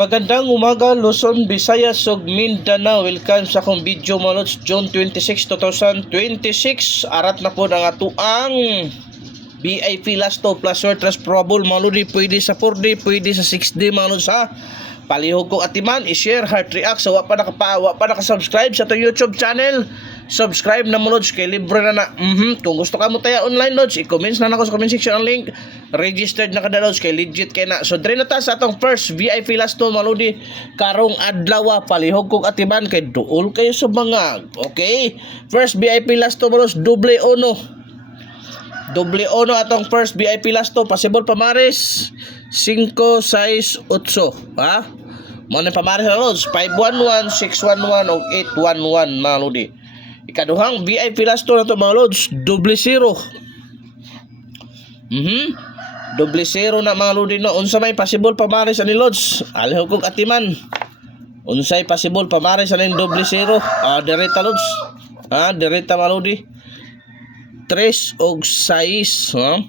Magandang umaga, Luzon, Visayas, ug Mindanao. Welcome sa akong video mga lods. June 26, 2026. Arat na po ang atuang VIP last to plus short probable mga lodi. Pwede sa 4D, pwede sa 6D mga lods ha. Palihog ko atiman, i-share, heart react. So wa pa naka-subscribe sa itong YouTube channel. Subscribe na mo lods, kay libre na. Kung gusto ka mo tayo online lods, i-comments na ako sa comment section ang link. Registered na kada lods, kay legit kay na. So dre na ta sa atong first VIP last to maludi. Karong adlaw palihog kong atiman kay duol kayo sa bangag. Okay? First VIP last to malos, doble ono. Doble ono atong first VIP last to, possible pamares 5, 6, 8, ha? Mo ni pamares na lods, 511, 611 ug 811 maludi. Ikaduhang VIP last to na to mga lods, double zero. Double zero na mga lodi no. Unsa may possible pamares ani lods? Alihog kog atiman. Unsay possible pamares ani double zero? Direta lods. Direta mga lodi. 3 og 6, ha?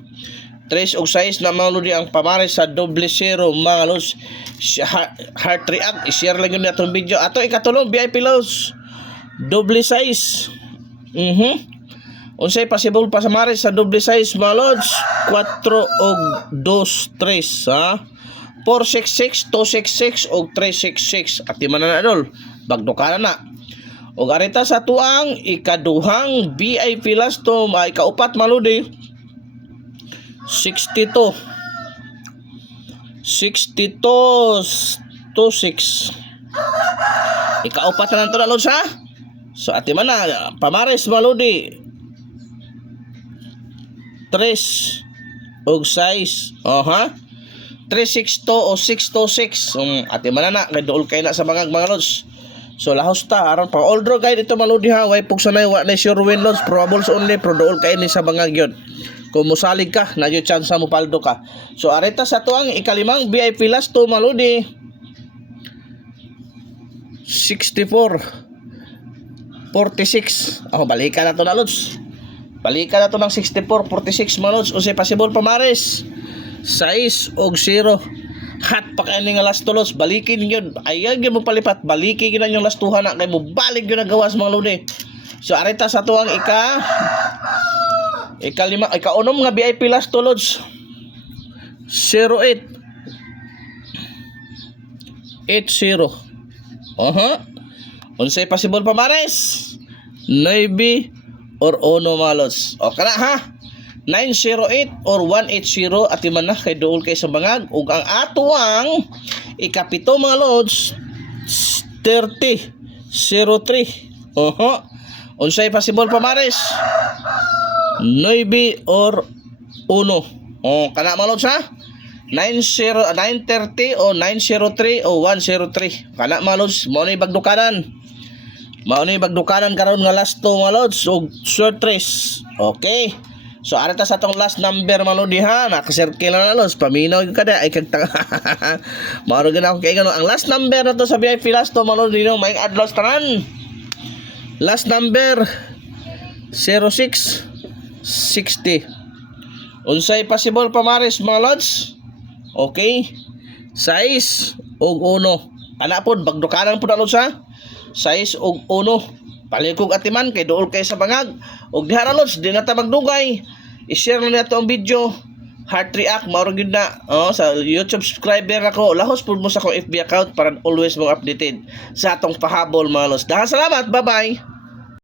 3 og 6 na mga lodi ang pamares sa double zero mga lods. Heart react, i-share lang yun atong video. Ato ikatulong VIP lods. Double size. Unsay possible pa sa mares sa double size mga lods? 4 og 2, 3, ha? 466, 266 og 366. Ati man na dol. Bagdo ka na. Og arita sa tuang ikaduhang VIP last to ikaupat maludi. 62 26. Ikaupat na to na lods ha? So ati man na pamares maludi 3 og 6, ha? 362 o 626. Ati man na kay duol kay na sa mga lods. So lahos ta aron pa all draw guide ito maludi ha. Way pugsanay wa na sure win lods, probables only pro duol kay ni sa mga gyud. Kung musalig ka, na yung chance mo paldo ka. So arita sa to ang ikalimang VIP last to maludi 64 46. Balikan na to na lods. Balikan na to ng 64 46 mga lods. Unsay possible pamares 6 og 0. Hat pa kayo nga last to lods. Balikin yun. Ayan yun mo palipat. Balikin yun yung last tuhan na. Kaya mo balik yun ang gawas mga lodi. So arita sa to ang ikaunom nga VIP last to lods 08 80. Unsay possible pamares 9 or 1 mga lods. O kana ha, 908 or 180 at man na kay duol kay sa bangag. Ug ang atuang ikapito mga lods 30 03. Unsay possible pamares 9 or 1. Kana mga lods ha, 930 o 903 o 103. Kana mga lods, mo ni bagdukanan. Mao ni bagdukanan karon nga last 2 mga lods og short trace. Okay. So arita sa tong last number mga lodi ha, naka-circle na lods, paminaw kada ay kagtanga. Mao gyud ako kay ang last number na to sa VIP last to mga lodi no, may adlaw tanan. Last number 06 60. Unsay possible pamares mga lods? Okay. 6 og 1. Ana pod bagdukanan pod na lods ha. 6 og 1. Palikog atiman kay duol kay sa bangag. Og diha ra lods, di na ta magdugay. I-share na nato ang video. Heart react mauro gyud na. Sa YouTube subscriber ako. Lahos pud mo sa akong FB account para always mong updated sa atong pahabol mga lods. Salamat. Bye-bye.